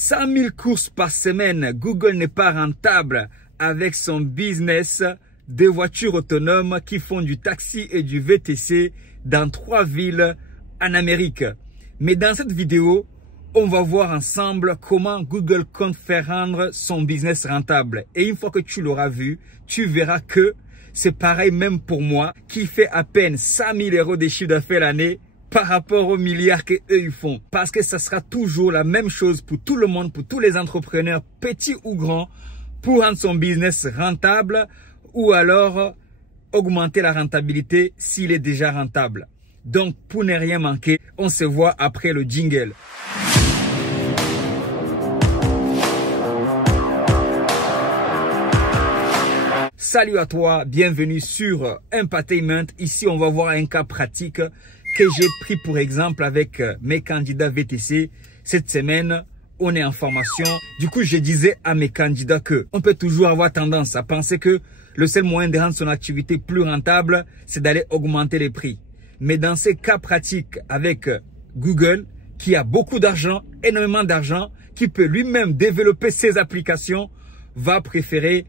100 000 courses par semaine, Google n'est pas rentable avec son business des voitures autonomes qui font du taxi et du VTC dans 3 villes en Amérique. Mais dans cette vidéo, on va voir ensemble comment Google compte faire rendre son business rentable. Et une fois que tu l'auras vu, tu verras que c'est pareil même pour moi qui fait à peine 100 000 € de chiffre d'affaires l'année par rapport aux milliards qu'eux ils font. Parce que ça sera toujours la même chose pour tout le monde, pour tous les entrepreneurs, petits ou grands, pour rendre son business rentable ou alors augmenter la rentabilité s'il est déjà rentable. Donc, pour ne rien manquer, on se voit après le jingle. Salut à toi, bienvenue sur Empatainment. Ici, on va voir un cas pratique que j'ai pris pour exemple avec mes candidats VTC. Cette semaine, on est en formation. Du coup, je disais à mes candidats que on peut toujours avoir tendance à penser que le seul moyen de rendre son activité plus rentable, c'est d'aller augmenter les prix. Mais dans ces cas pratiques avec Google, qui a beaucoup d'argent, énormément d'argent, qui peut lui-même développer ses applications, va préférer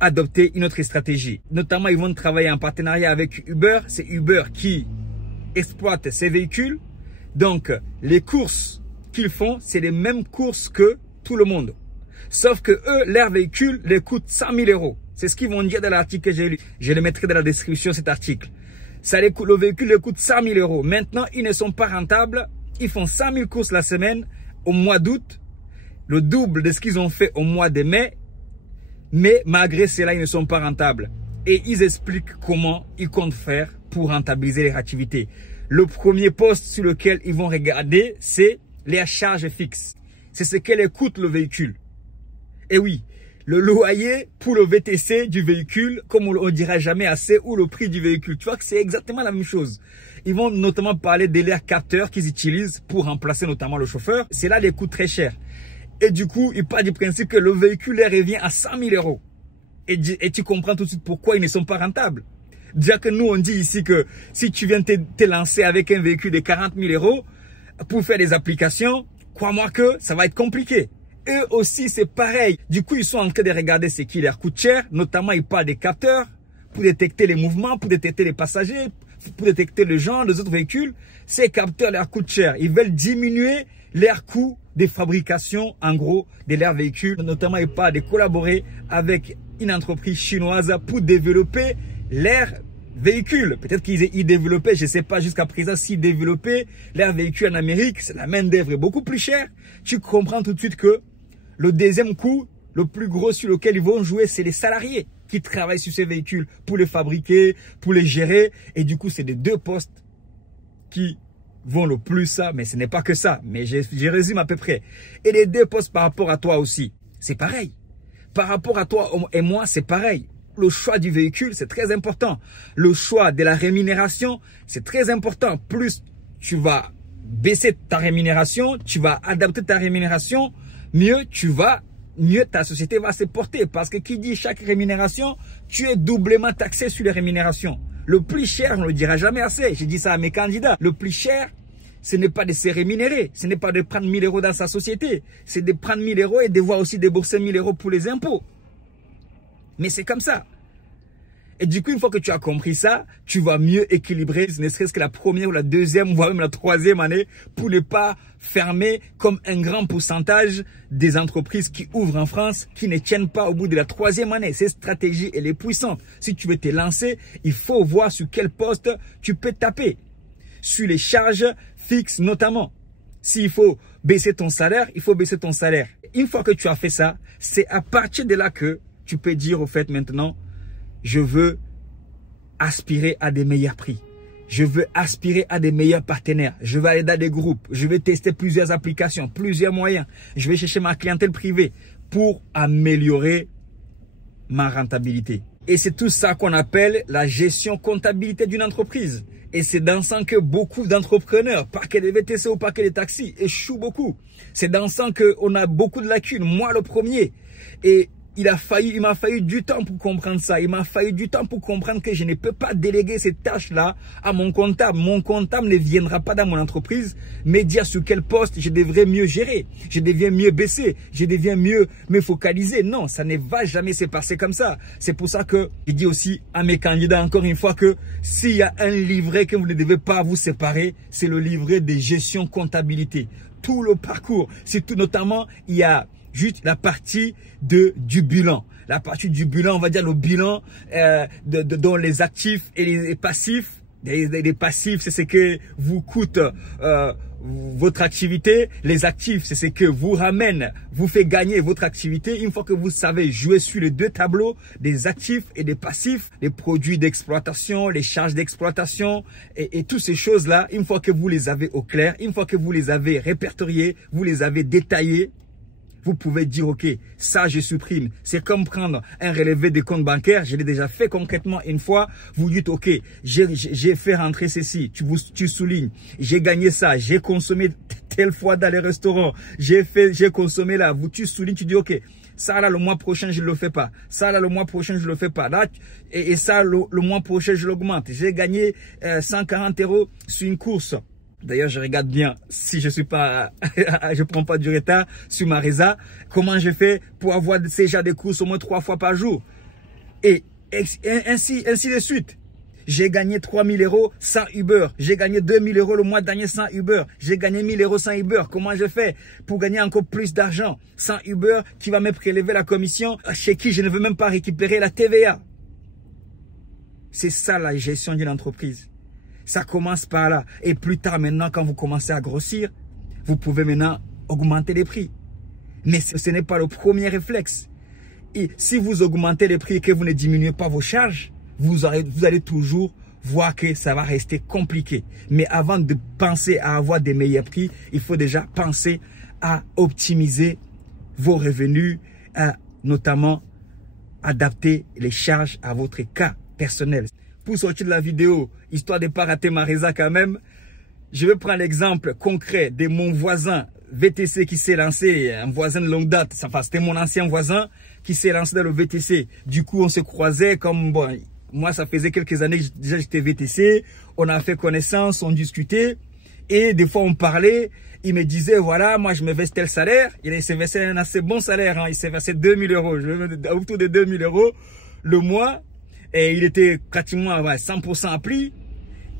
adopter une autre stratégie. Notamment, ils vont travailler en partenariat avec Uber. C'est Uber qui exploite ces véhicules. Donc, les courses qu'ils font, c'est les mêmes courses que tout le monde. Sauf que eux, leur véhicule les coûte 100 000 €. C'est ce qu'ils vont dire dans l'article que j'ai lu. Je le mettrai dans la description, cet article. Le véhicule les coûte 100 000 €. Maintenant, ils ne sont pas rentables. Ils font 100 000 courses la semaine au mois d'août. Le double de ce qu'ils ont fait au mois de mai. Mais malgré cela, ils ne sont pas rentables. Et ils expliquent comment ils comptent faire pour rentabiliser leur activité. Le premier poste sur lequel ils vont regarder, c'est les charges fixes. C'est ce qu'elle coûte le véhicule. Et oui, le loyer pour le VTC du véhicule, comme on ne dira jamais assez, ou le prix du véhicule. Tu vois que c'est exactement la même chose. Ils vont notamment parler de leurs capteurs qu'ils utilisent pour remplacer notamment le chauffeur. Cela les coûte très cher. Et du coup, il part du principe que le véhicule leur revient à 100 000 €. Et tu comprends tout de suite pourquoi ils ne sont pas rentables. Déjà que nous, on dit ici que si tu viens te lancer avec un véhicule de 40 000 € pour faire des applications, crois-moi que ça va être compliqué. Eux aussi, c'est pareil. Du coup, ils sont en train de regarder ce qui leur coûte cher. Notamment, ils parlent des capteurs pour détecter les mouvements, pour détecter les passagers, pour détecter le genre des autres véhicules. Ces capteurs leur coûtent cher. Ils veulent diminuer leur coût de fabrication, en gros, de leurs véhicules. Notamment, ils parlent de collaborer avec une entreprise chinoise pour développer leurs véhicules. Peut-être qu'ils développaient, je ne sais pas jusqu'à présent, s'ils développaient leurs véhicules en Amérique, la main d'œuvre est beaucoup plus chère. Tu comprends tout de suite que le deuxième coût, le plus gros sur lequel ils vont jouer, c'est les salariés qui travaillent sur ces véhicules pour les fabriquer, pour les gérer. Et du coup, c'est les deux postes qui vont le plus ça, mais ce n'est pas que ça. Mais je résume à peu près. Et les deux postes par rapport à toi aussi, c'est pareil. Par rapport à toi et moi, c'est pareil. Le choix du véhicule, c'est très important. Le choix de la rémunération, c'est très important. Plus tu vas baisser ta rémunération, tu vas adapter ta rémunération, mieux ta société va se porter. Parce que qui dit chaque rémunération, tu es doublement taxé sur les rémunérations. Le plus cher, on ne le dira jamais assez. J'ai dit ça à mes candidats. Le plus cher, ce n'est pas de se rémunérer. Ce n'est pas de prendre 1 000 € dans sa société. C'est de prendre 1 000 € et devoir aussi débourser 1 000 € pour les impôts. Mais c'est comme ça. Et du coup, une fois que tu as compris ça, tu vas mieux équilibrer, ne serait-ce que la première ou la deuxième, voire même la troisième année, pour ne pas fermer comme un grand pourcentage des entreprises qui ouvrent en France, qui ne tiennent pas au bout de la troisième année. Cette stratégie, elle est puissante. Si tu veux te lancer, il faut voir sur quel poste tu peux taper. Sur les charges fixes notamment. S'il faut baisser ton salaire, il faut baisser ton salaire. Une fois que tu as fait ça, c'est à partir de là que tu peux dire au fait maintenant, je veux aspirer à des meilleurs prix. Je veux aspirer à des meilleurs partenaires. Je vais aller dans des groupes. Je vais tester plusieurs applications, plusieurs moyens. Je vais chercher ma clientèle privée pour améliorer ma rentabilité. Et c'est tout ça qu'on appelle la gestion comptabilité d'une entreprise. Et c'est dans ça que beaucoup d'entrepreneurs, pas que des VTC ou pas que des taxis, échouent beaucoup. C'est dans ça qu'on a beaucoup de lacunes. Moi, le premier. Et il m'a fallu du temps pour comprendre ça. Il m'a fallu du temps pour comprendre que je ne peux pas déléguer ces tâches-là à mon comptable. Mon comptable ne viendra pas dans mon entreprise me dire sur quel poste je devrais mieux gérer. Je deviens mieux baisser. Je deviens mieux me focaliser. Non, ça ne va jamais se passer comme ça. C'est pour ça que je dis aussi à mes candidats encore une fois que s'il y a un livret que vous ne devez pas vous séparer, c'est le livret de gestion comptabilité. Tout le parcours, c'est tout, notamment, il y a juste la partie du bilan. La partie du bilan, on va dire le bilan dont les actifs et les passifs. Les passifs, c'est ce que vous coûte votre activité. Les actifs, c'est ce que vous ramène, vous fait gagner votre activité. Une fois que vous savez jouer sur les deux tableaux, des actifs et des passifs, les produits d'exploitation, les charges d'exploitation et toutes ces choses-là, une fois que vous les avez au clair, une fois que vous les avez répertoriés, vous les avez détaillés, vous pouvez dire, OK, ça, je supprime. C'est comme prendre un relevé de compte bancaire. Je l'ai déjà fait concrètement une fois. Vous dites, OK, j'ai fait rentrer ceci. Tu soulignes. J'ai gagné ça. J'ai consommé telle fois dans les restaurants. J'ai consommé là. Tu soulignes, tu dis, OK, ça là, le mois prochain, je ne le fais pas. Ça là, le mois prochain, je ne le fais pas. Là, et ça, le mois prochain, je l'augmente. J'ai gagné 140 € sur une course. D'ailleurs, je regarde bien si je prends pas du retard sur ma résa. Comment je fais pour avoir ces genres de courses au moins 3 fois par jour. Et ainsi de suite. J'ai gagné 3000 € sans Uber. J'ai gagné 2000 € le mois dernier sans Uber. J'ai gagné 1000 € sans Uber. Comment je fais pour gagner encore plus d'argent sans Uber qui va me prélever la commission chez qui je ne veux même pas récupérer la TVA. C'est ça la gestion d'une entreprise. Ça commence par là. Et plus tard, maintenant, quand vous commencez à grossir, vous pouvez maintenant augmenter les prix. Mais ce n'est pas le premier réflexe. Et si vous augmentez les prix et que vous ne diminuez pas vos charges, vous allez toujours voir que ça va rester compliqué. Mais avant de penser à avoir des meilleurs prix, il faut déjà penser à optimiser vos revenus, à notamment adapter les charges à votre cas personnel. Pour sortir de la vidéo, histoire de ne pas rater ma résa quand même, je vais prendre l'exemple concret de mon voisin VTC qui s'est lancé, un voisin de longue date. Enfin, c'était mon ancien voisin qui s'est lancé dans le VTC. Du coup, on se croisait comme, bon, moi, ça faisait quelques années que déjà j'étais VTC. On a fait connaissance, on discutait. Et des fois, on parlait. Il me disait, voilà, moi, je me verse tel salaire. Il s'est versé un assez bon salaire. Hein. Il s'est versé 2000 €. Autour de 2000 € le mois. Et il était pratiquement à 100% appris.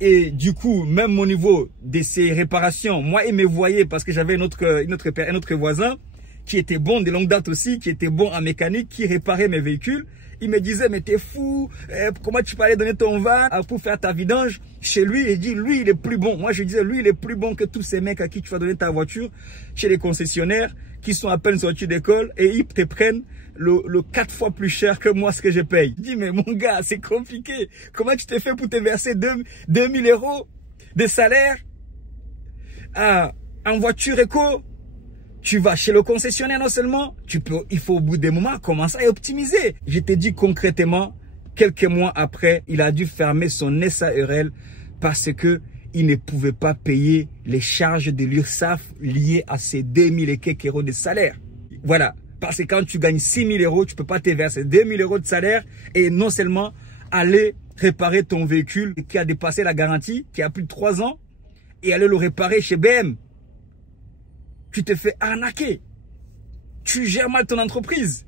Et du coup, même au niveau de ses réparations, moi, il me voyait parce que j'avais un autre voisin qui était bon de longue date aussi, qui était bon en mécanique, qui réparait mes véhicules. Il me disait, mais t'es fou, comment tu peux aller donner ton van pour faire ta vidange chez lui? Et dit, lui, il est plus bon. Moi, je disais, lui, il est plus bon que tous ces mecs à qui tu vas donner ta voiture chez les concessionnaires qui sont à peine sortis d'école et ils te prennent le 4 fois plus cher que moi ce que je paye. Je dis, mais mon gars, c'est compliqué. Comment tu te fais pour te verser 2000 € de salaire en voiture éco? Tu vas chez le concessionnaire non seulement, il faut au bout des moments commencer à optimiser. Je te dis concrètement, quelques mois après, il a dû fermer son SARL parce que il ne pouvait pas payer les charges de l'URSSAF liées à ces 2000 et quelques € de salaire. Voilà. Parce que quand tu gagnes 6000 €, tu peux pas te verser 2000 € de salaire et non seulement aller réparer ton véhicule qui a dépassé la garantie, qui a plus de 3 ans, et aller le réparer chez BM. Tu te fais arnaquer. Tu gères mal ton entreprise.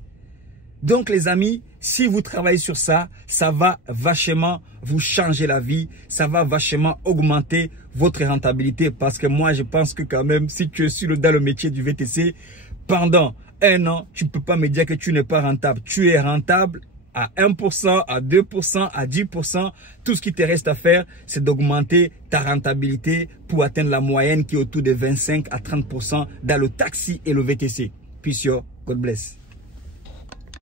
Donc les amis, si vous travaillez sur ça, ça va vachement vous changer la vie. Ça va vachement augmenter votre rentabilité. Parce que moi, je pense que quand même, si tu es dans le métier du VTC, pendant 1 an, tu ne peux pas me dire que tu n'es pas rentable. Tu es rentable à 1%, à 2%, à 10%. Tout ce qui te reste à faire, c'est d'augmenter ta rentabilité pour atteindre la moyenne qui est autour de 25 à 30% dans le taxi et le VTC. Peace, yo. God bless.